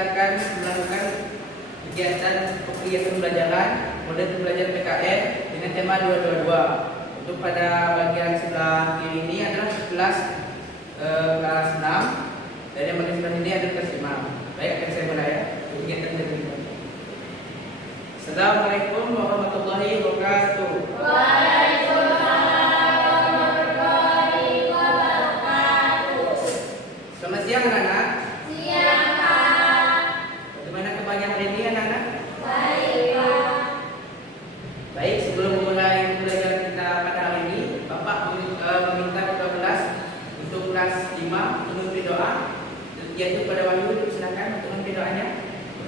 akan melakukan kegiatan pembelajaran model pembelajaran PKN dengan tema 222. Untuk pada bagian sebelah kiri ini adalah kelas 6 dan yang bagian sebelah ini adalah kelas 5. Baik, akan saya mulai ya. Kegiatan dari ini. Assalamualaikum warahmatullahi wabarakatuh. Selamat siang anak-anak. Siang, Pak. Bagaimana kabarnya hari ini anak-anak? Baik, Pak. Baik, sebelum memulai pembelajaran kita pada hari ini, Bapak meminta ketua kelas untuk kelas 5 menuntut doa. Yaitu pada Wahyu, silakan untuk menuntut doanya.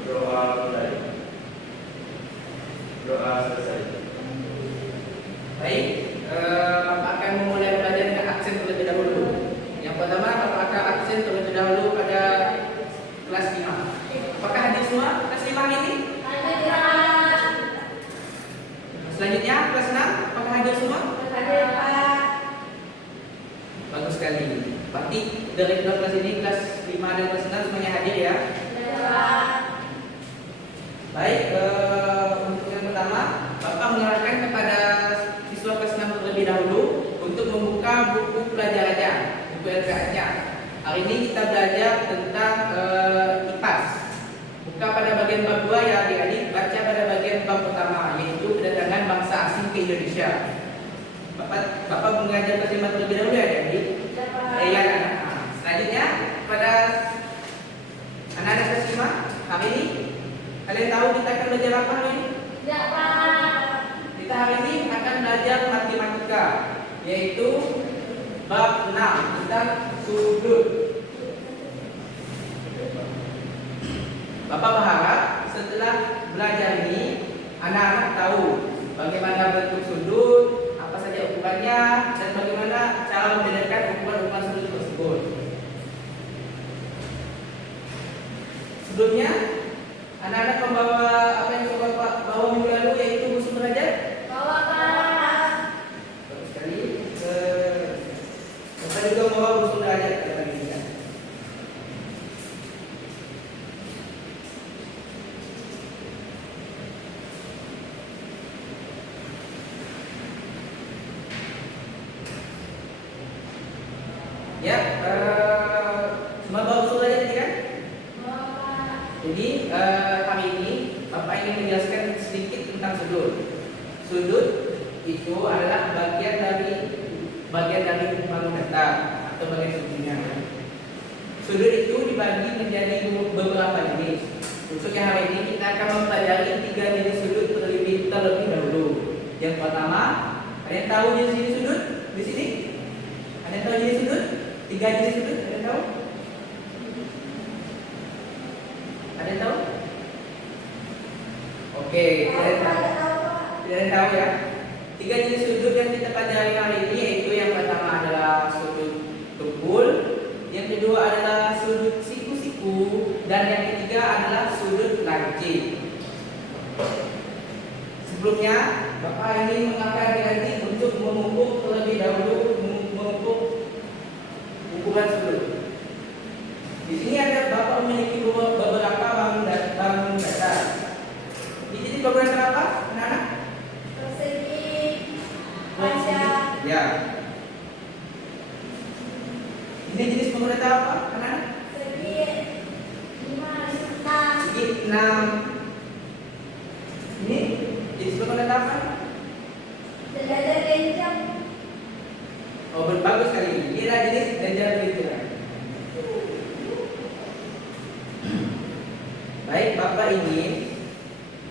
Doa mulai. Doa selesai. Baik, Bapak akan memulai pembelajaran dengan aksen terlebih dahulu. Yang pertama, Bapak akan aksen terlebih dahulu pada kelas 5. Apakah hadir semua kelas 5 ini? Selanjutnya kelas 6, apakah hadir semua? Hadir, Pak. Bagus sekali. Berarti dari kedua kelas ini, kelas 5 dan kelas 6 semuanya hadir ya. Baik, untuk yang pertama, Bapak mengarahkan kepada siswa kelas 6 terlebih dahulu untuk membuka buku pelajarannya, buku LKS-nya. Hari ini kita belajar tentang IPAS. Buka pada bagian bab 2 ya adik-adik, baca pada bagian bab pertama, yaitu kedatangan bangsa asing ke Indonesia. Bapak mengajar kelas 5 terlebih dahulu ya adik-adik? Ya, anak. Selanjutnya pada anak-anak kelas 5 hari ini, kalian tahu kita akan belajar apa hari ini? Tidak, Pak. Kita hari ini akan belajar matematika, yaitu bab 6 tentang sudut. Bapak berharap setelah belajar ini anak-anak tahu bagaimana bentuk sudut, apa saja ukurannya, dan bagaimana cara membedakan ukuran-ukuran sudut tersebut. Sebelumnya, anak-anak membawa apa yang coba Pak bawa minggu lalu, yaitu musuh derajat. Bawa, Pak. Bagus sekali. Bapak juga membawa musuh derajat kali ini kan? Ya, semua bawa musuh derajat ini kan? Bawa, Pak. Jadi hari ini Bapak ingin menjelaskan sedikit tentang sudut. Sudut itu adalah bagian dari bangun datar atau bagian sudutnya. Sudut itu dibagi menjadi beberapa jenis. Untuk yang hari ini kita akan mempelajari 3 jenis sudut terlebih dahulu. Yang pertama, kalian tahu jenis sudut di sini? Kalian tahu jenis sudut? 3 jenis sudut, kalian tahu? Ada yang tahu? Oke, kalian tahu ya. 3 jenis sudut yang kita pelajari hari ini, yaitu yang pertama adalah sudut tumpul, yang kedua adalah sudut siku-siku, dan yang ketiga adalah sudut lancip. Sebelumnya, Bapak ingin mengangkat adik-adik untuk mengukur terlebih dahulu mengukur ukuran sudut. Di sini ada Bapak memiliki beberapa bangun datar. Di sini bangunan berapa, anak-anak? Persegi, panjang. Ya. Ini jenis bangunan datar apa, anak-anak? Segi 5, 6. Segi 6. Ini jenis bangunan datar apa? Sejajar kencang. Oh, bagus sekali. Ini adalah jenis sejajar kencang. Baik, Bapak ingin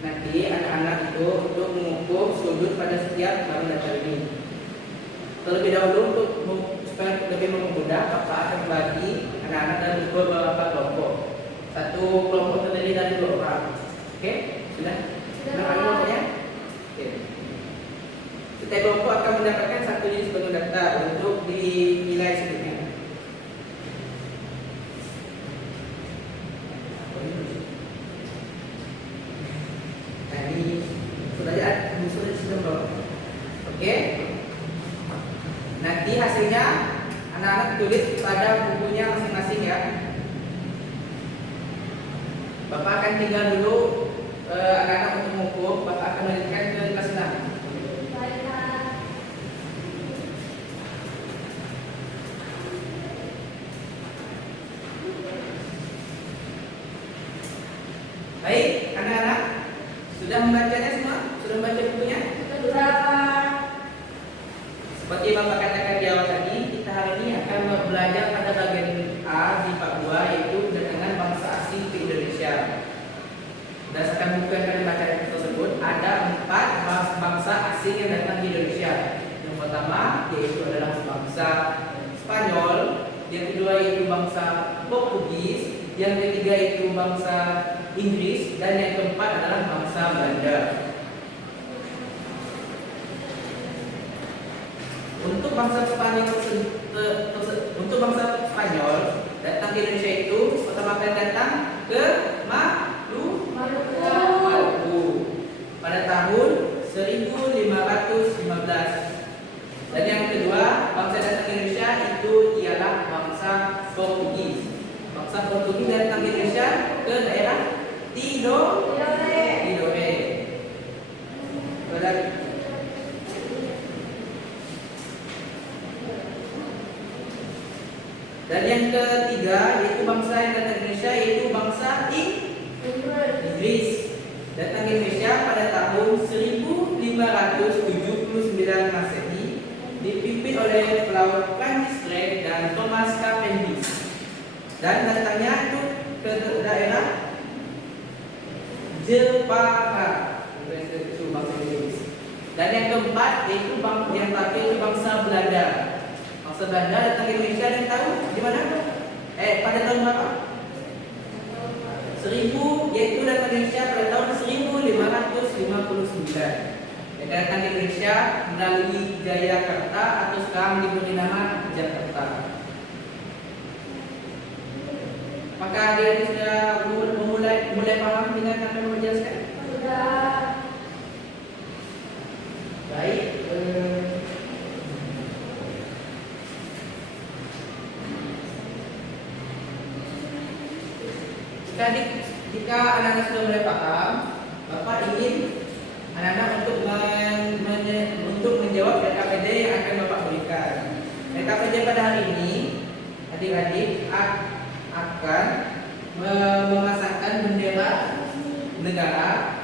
nanti anak-anak itu untuk mengukur sudut pada setiap bangun datar ini. Terlebih dahulu supaya lebih memudahkan, Bapak akan bagi anak-anak dalam beberapa kelompok. Satu kelompok terdiri dari 2 orang. Oke? Sudah? Sudah ada kelompoknya? Oke. Setiap kelompok akan mendapatkan 1 jenis bangun datar untuk dinilai sudutnya. Oke. Nanti hasilnya anak-anak tulis pada bukunya masing-masing ya. Bapak akan tinggal dulu anak-anak untuk mengukur. Bapak akan melanjutkan ke kelas 6. Baiklah. Baik, anak-anak sudah membacanya semua? Sudah membaca bukunya? Berapa? Seperti Bapak katakan di awal tadi, kita hari ini akan belajar pada bagian A di part 2, yaitu kedatangan bangsa asing ke Indonesia. Berdasarkan buku yang kalian baca tersebut, ada 4 bangsa asing yang datang di Indonesia. Yang pertama yaitu adalah bangsa Spanyol, yang kedua yaitu bangsa Portugis, yang ketiga itu bangsa Inggris, dan yang keempat adalah bangsa Belanda. Untuk bangsa Spanyol datang ke Indonesia itu pertama kali datang ke Maluku pada tahun 1515. Dan yang kedua bangsa datang ke Indonesia itu ialah bangsa Portugis. Bangsa Portugis datang ke Indonesia ke daerah Tidore. Dan yang ketiga yaitu bangsa yang datang ke Indonesia yaitu bangsa Inggris. Datang ke Indonesia pada tahun 1579 Masehi, dipimpin oleh pelaut Francis Drake dan Thomas Cavendish. Dan datangnya itu ke daerah Jepara. Itu bangsa Inggris. Dan yang keempat yaitu bangsa Belanda. Bangsa Belanda datang ke Indonesia dan tahu di mana? Pada tahun berapa? 1000, yaitu datang ke Indonesia pada tahun 1559. Mereka datang ke Indonesia melalui Jayakarta atau sekarang diberi nama Jakarta. Maka adik-adik sudah mulai paham dengan apa yang menjelaskan? Sudah. Baik. Jika anak-anak sudah mulai paham, Bapak ingin anak-anak untuk menjawab LKPD yang akan Bapak berikan. LKPD pada hari ini, adik-adik akan memasangkan bendera negara,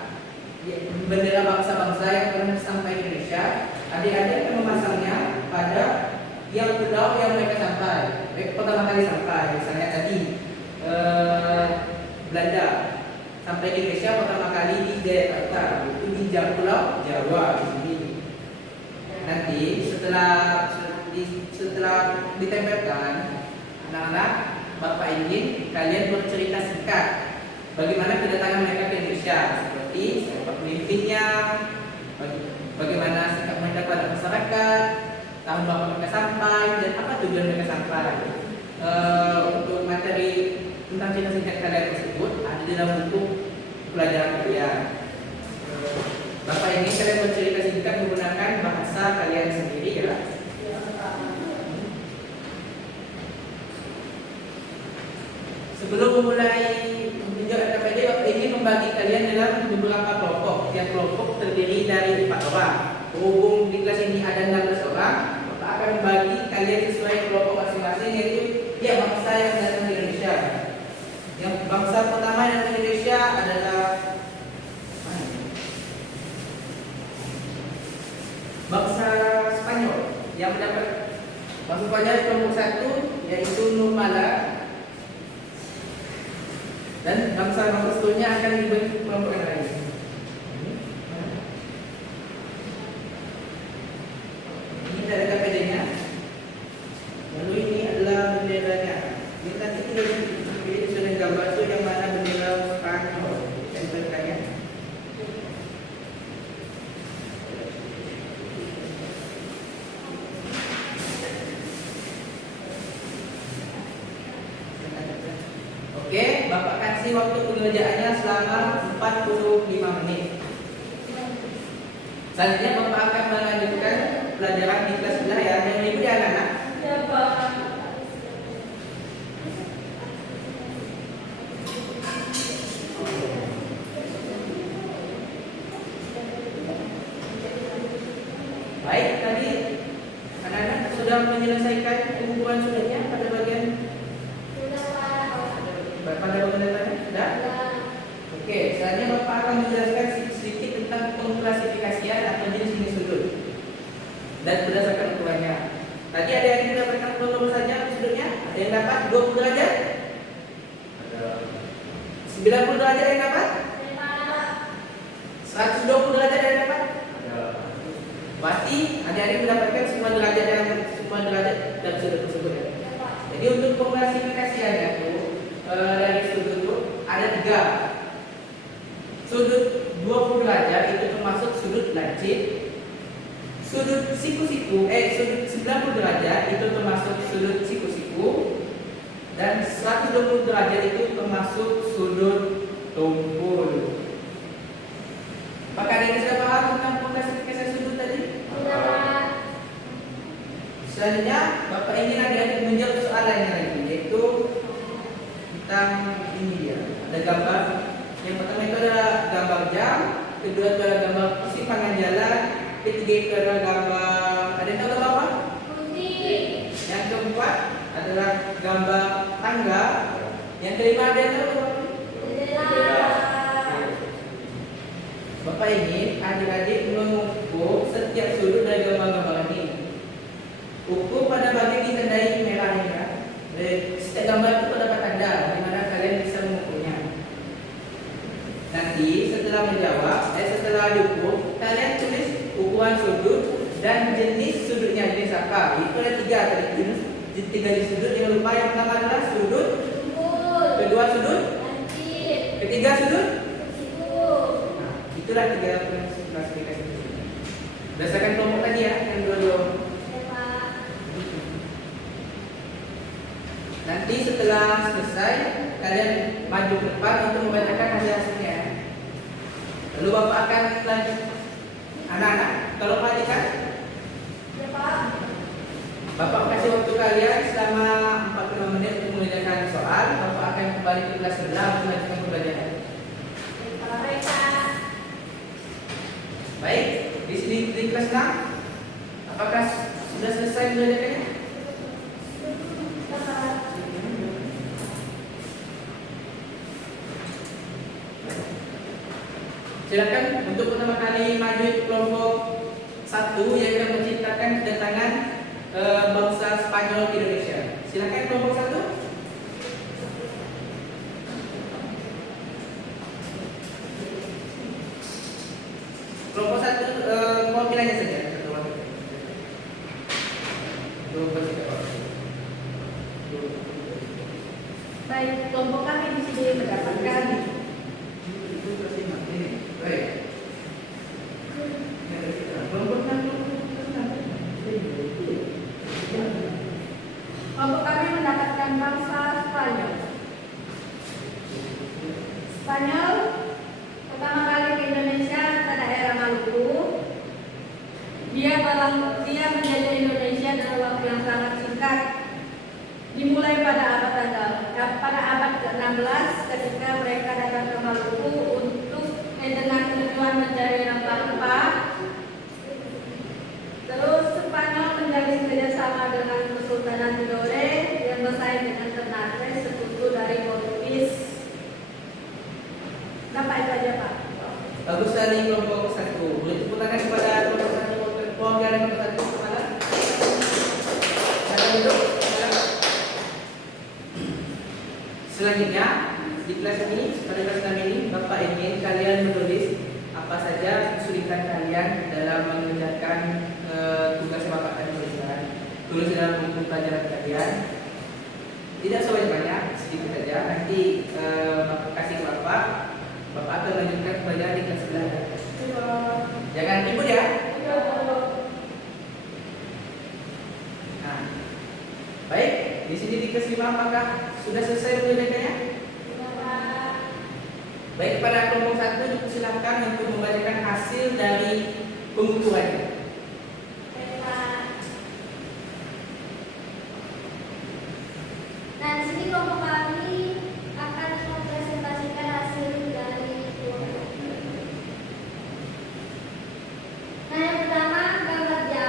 bendera bangsa-bangsa yang pernah sampai ke Indonesia. Adik-adik akan memasangnya pada yang pulau yang mereka sampai. Pertama kali sampai, misalnya tadi Belanda sampai di Indonesia pertama kali di Jakarta, itu di Pulau Jawa di sini. Nanti setelah ditempelkan, anak-anak, Bapak ingin kalian bercerita singkat bagaimana kedatangan mereka ke Indonesia, seperti siapa pemimpinnya, bagaimana sikap mereka pada masyarakat, tahun berapa mereka sampai, dan apa tujuan mereka sampai. Untuk materi tentang cerita singkat kalian tersebut ada di dalam buku pelajaran kalian. Bapak ini kalian bercerita singkat menggunakan bahasa kalian sendiri ya. Sebelum memulai menunjuk LKPD, Bapak ingin membagi kalian dalam beberapa kelompok. Setiap kelompok terdiri dari 4 orang. Berhubung di kelas ini ada 16 orang, Bapak akan membagi kalian sesuai kelompok masing-masing, yaitu bangsa yang datang ke Indonesia. Yang bangsa pertama yang datang ke Indonesia adalah bangsa Spanyol yang mendapat bangsa Spanyol kelompok 1 yaitu Nurmala, dan bangsa-bangsa seterusnya akan dibentuk kelompok yang lain. Ini dari KPD-nya. Lalu ini adalah benderanya. Ini nanti kita sudah gambar itu yang mana bendera Spanyol. Tempelkannya. Oke, Bapak kasih waktu pengerjaannya selama 45 menit. Selanjutnya Bapak akan melanjutkan pelajaran di kelas sebelah ya. Yang mengikuti anak-anak. Ya, Pak. Baik, tadi anak-anak sudah menyelesaikan pembukuan sudutnya pada bagian Sudah Pak. pada bagian datanya sudah. Sudah. Oke, selanjutnya Bapak akan menjelaskan sedikit tentang pengklasifikasian atau jenis sudut dan berdasarkan ukurannya. Tadi ada yang mendapatkan berapa saja sudutnya? Ada yang dapat 20 derajat? Ada 90 derajat yang dapat? Pak. 120 derajat yang dapat? ada Pasti adik-adik mendapatkan semua derajat dalam sudut tersebut ya. Pak. Jadi untuk pengklasifikasiannya itu dari sudut itu ada 3. Sudut 20 derajat itu termasuk sudut lancip. Sudut sudut 90 derajat itu termasuk sudut siku-siku. Dan 120 derajat itu termasuk sudut tumpul. Apakah ada yang sudah paham tentang pengklasifikasian sudut tadi? Sudah Pak. Selanjutnya Bapak ingin adik-adik menjawab soalannya lagi, yaitu tentang ini ya. Ada gambar. Yang pertama itu adalah gambar jam, kedua itu adalah gambar persimpangan jalan, ketiga itu adalah gambar ada yang tahu gambar apa? Putih. Yang keempat adalah gambar tangga. Yang kelima ada yang tahu gambar apa? Jendela. Bapak ingin adik-adik mengukur setiap sudut dari gambar-gambar ini. Ukur pada bagian ditandai merah ini ya. Setiap gambar itu terdapat tanda di mana kalian bisa mengukurnya. Nanti setelah diukur, kalian tulis ukuran sudut dan jenis sudutnya, jenis apa. Itu ada 3 tadi jenis jenis sudut. Jangan lupa yang pertama adalah sudut, Tumpul. kedua sudut, Lancip. ketiga sudut. Siku. Nah, itulah 3 klasifikasi sudut. Berdasarkan kelompok tadi ya, yang dua-dua. Pak. Nanti setelah selesai, kalian maju ke depan untuk membacakan hasil-hasilnya. Lalu Bapak akan lanjut. Anak-anak, kalau perhatikan, Ya Pak. Bapak kasih waktu kalian selama 45 menit untuk mengerjakan soal. Bapak akan kembali ke kelas sebelah untuk melanjutkan pembelajaran. Baik Pak. Baik, di sini di kelas 6, apakah sudah selesai belajarnya? Sudah Pak. Silakan untuk pertama kali maju ke kelompok 1 yang akan menceritakan kedatangan bangsa Spanyol ke Indonesia. Silakan kelompok 1. Kelompok 1 mewakilnya saja. Baik, kelompok kami di sini mendapatkan Baik. Kelompok 1. kelompok kami mendapatkan bangsa Spanyol. Spanyol pertama kali ke Indonesia ke daerah Maluku. Dia menjajah Indonesia dalam waktu yang sangat singkat. Dimulai pada abad ke-16 ketika mereka datang ke Maluku dengan tujuan mencari rempah-rempah. Terus Spanyol menjalin kerjasama dengan Kesultanan Tidore yang bersaing dengan Ternate, sekutu dari Portugis. Berapa itu aja Pak? Bagus dari kelompok 1. Boleh tepuk tangan kepada kelompok 1. Kelompok kelompok 1 kemana? Ada duduk. Selanjutnya di kelas ini, pada kelas 6 ini, Bapak ingin kalian menulis apa saja kesulitan kalian dalam mengerjakan tugas yang Bapak akan tuliskan. Tulis dalam buku pelajaran kalian. Tidak sebanyak, sedikit saja. Nanti Bapak kasih Bapak akan melanjutkan pelajaran di kelas sebelah. Jangan ribut ya. Nah, baik. Di sini di kelas 5 apakah sudah selesai mengerjakannya? Baik, kepada kelompok 1 dipersilakan untuk membacakan hasil dari pengukurannya. Nah, di sini kelompok kami akan mempresentasikan hasil dari Nah, yang pertama gambar jam.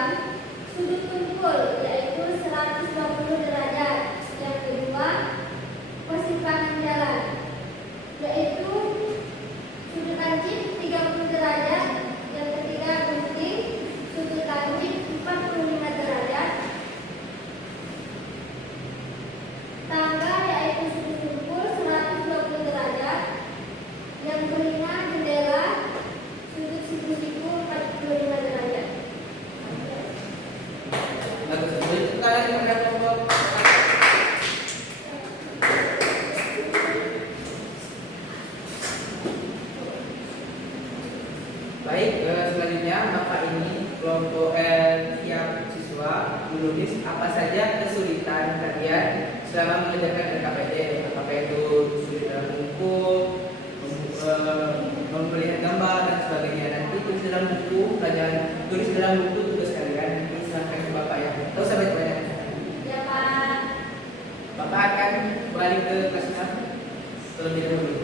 Bagus. Beri tepuk tangan kepada kelompok. Baik, selanjutnya Bapak ini kelompok tiap siswa menulis apa saja kesulitan kalian selama mengerjakan LKPD, apa itu kesulitan mengumpul, melihat gambar dan sebagainya. Nanti tulis dalam buku pelajaran, tulis dalam buku tugas kalian. Nanti silakan ke Bapak ya. Tahu sampai banyak. Ya Pak. Bapak akan beralih ke kelas 6 terlebih dahulu.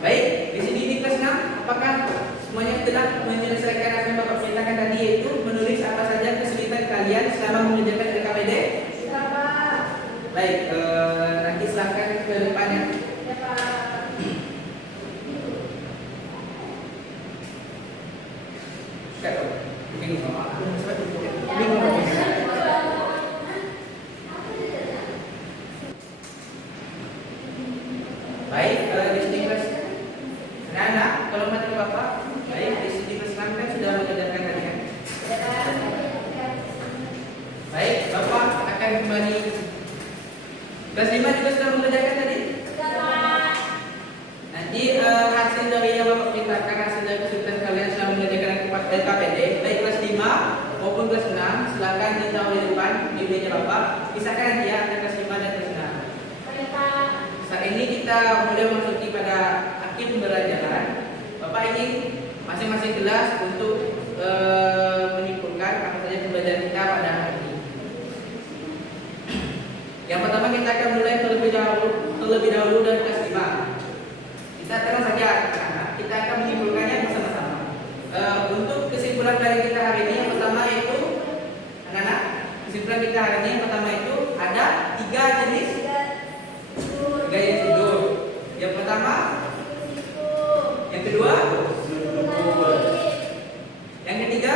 Baik, di sini di kelas 6, apakah semuanya telah menyelesaikan apa yang Bapak perintahkan tadi, yaitu menulis apa saja kesulitan kalian selama mengerjakan LKPD? Ya Pak. Baik, nanti silakan ke depannya. Ya Pak. Bingung. Ya, Bingung. Baik, di sini kelas anak-anak, kalau materi Bapak, baik, di sini kelas 6 kan sudah mengerjakan tadi kan? Baik, Bapak akan kembali kelas 5 juga sudah mengerjakan tadi? Nanti hasil dari yang Bapak perintahkan, hasil dari kesulitan kalian selama mengerjakan LKPD, baik kelas 5 maupun kelas 6, silakan ditaruh di depan di meja Bapak. Pisahkan nanti ya antara kelas 5 dan kelas 6. Saat ini kita mulai memasuki pada akhir pembelajaran. Bapak ingin masing-masing kelas untuk menyimpulkan apa saja pembelajaran kita pada hari ini. Yang pertama kita akan mulai terlebih dahulu dari kelas 5. Kita tenang saja anak-anak, kita akan menyimpulkannya bersama-sama. Untuk kesimpulan dari kita hari ini, yang pertama yaitu anak-anak, kesimpulan kita hari ini yang pertama itu ada 3 jenis gaya tidur. Yang pertama, yang kedua, yang ketiga,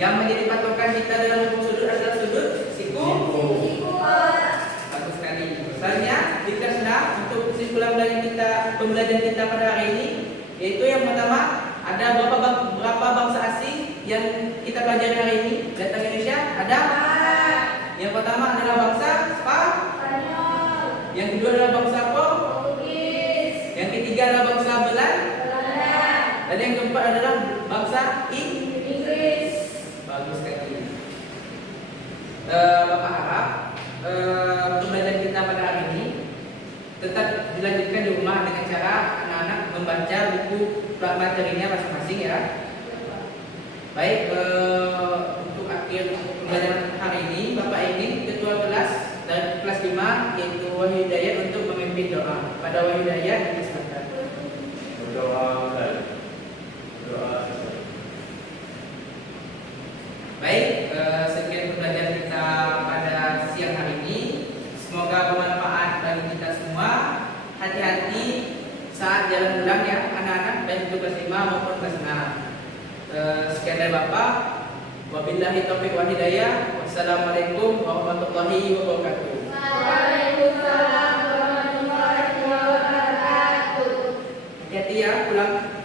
yang menjadi patokan kita dalam hukum sudut adalah sudut siku. Bagus sekali. Misalnya di kelas 6 untuk kesimpulan pembelajaran kita pada hari ini, yaitu yang pertama ada berapa bangsa asing yang kita pelajari hari ini datang ke Indonesia? Ada. Yang pertama adalah bangsa Spanyol. Yang kedua adalah bangsa Portugis. Yang ketiga adalah bangsa Belanda. Dan yang keempat adalah bangsa Inggris. Bagus sekali. Bapak harap pembelajaran kita pada hari ini tetap dilanjutkan di rumah dengan cara anak-anak membaca buku materinya masing-masing ya. Baik, untuk akhir pembelajaran hari ini, Bapak ingin ketua kelas dari kelas 5 yaitu Wahyu Hidayat untuk memimpin doa. Pada Wahyu Hidayat dipersilakan. Doa. Baik, sekian pembelajaran kita pada siang hari ini. Semoga bermanfaat bagi kita semua. Hati-hati saat jalan pulang ya anak-anak, baik itu kelas 5 maupun kelas 6. Sekian dari Bapak. Wabillahi taufiq wal hidayah. Wassalamualaikum warahmatullahi wabarakatuh. Waalaikumsalam warahmatullahi wabarakatuh. Hati-hati ya pulang.